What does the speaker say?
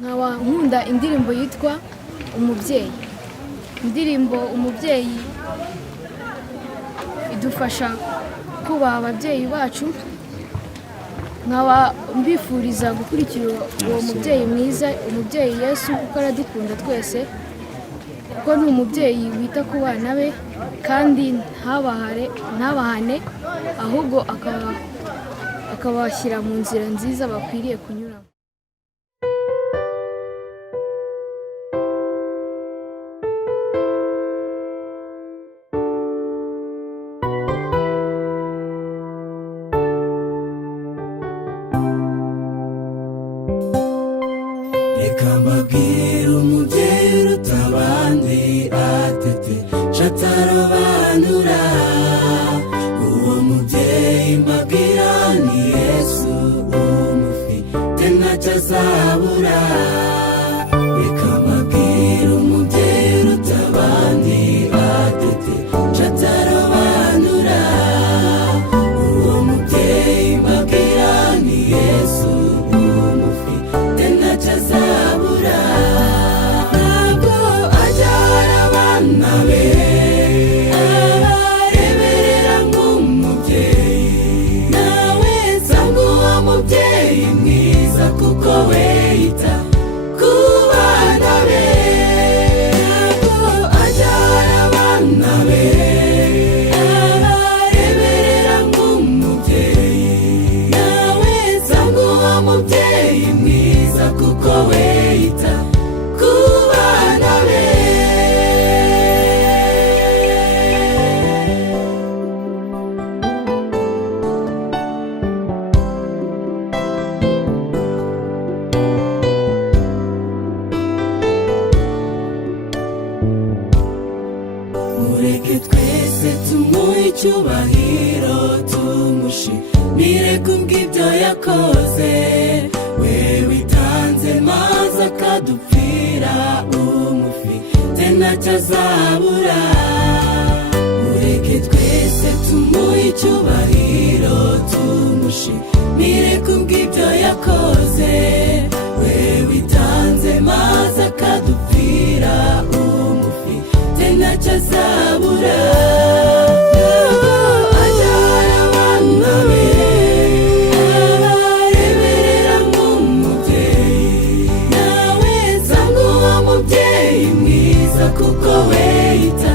nkaba nkunda indirimbo yitwa Umubyeyi. Indirimbo Umubyeyi idufasha kubaha ababyeyi bacu, nkaba mbifuriza gukurikira uwo mubyeyi mwiza, umubyeyi Yesu, kuko aradukunda twese, kuko ni umubyeyi wita ku bana be kandi ntabahane, ahubwo akabashyira mu nzira nziza bakwiriye kunyuramo. Reka mbabwire umubyeyi uruta abandi atete shatarobanura. Uwo mubyeyi mbabwira ni Yesu, umufite ntacyo azabura. Reka mbabwire umubyeyi uruta abandi atete shatarobanura. Uwo mubyeyi mbabwira ni Yesu, umufite ntacyo azabura. Ntabwo ajyana abana be abareberera nk'umubyeyi, nawe nsanga uwo mubyeyi mwiza kuko we yita ku bana be. Ntabwo ajyana abana be abareberera nk'umubyeyi, nawe nsanga uwo mubyeyi mwiza kuko we yita ku bana be. Mureke twese tumuhe icyubahiro, tumushimire kubw'ibyo yakoze. We witanze maze akadupfira, umufite ntacyo azabura. Mureke twese tumuhe icyubahiro, tumushimire kubw'ibyo yakoze. We witanze maze akadupfira, umufite ntacyo azabura. Ajyana abana be abareberera nk'umubyeyi, nawe nsanga uwo mubyeyi mwiza kuko we yita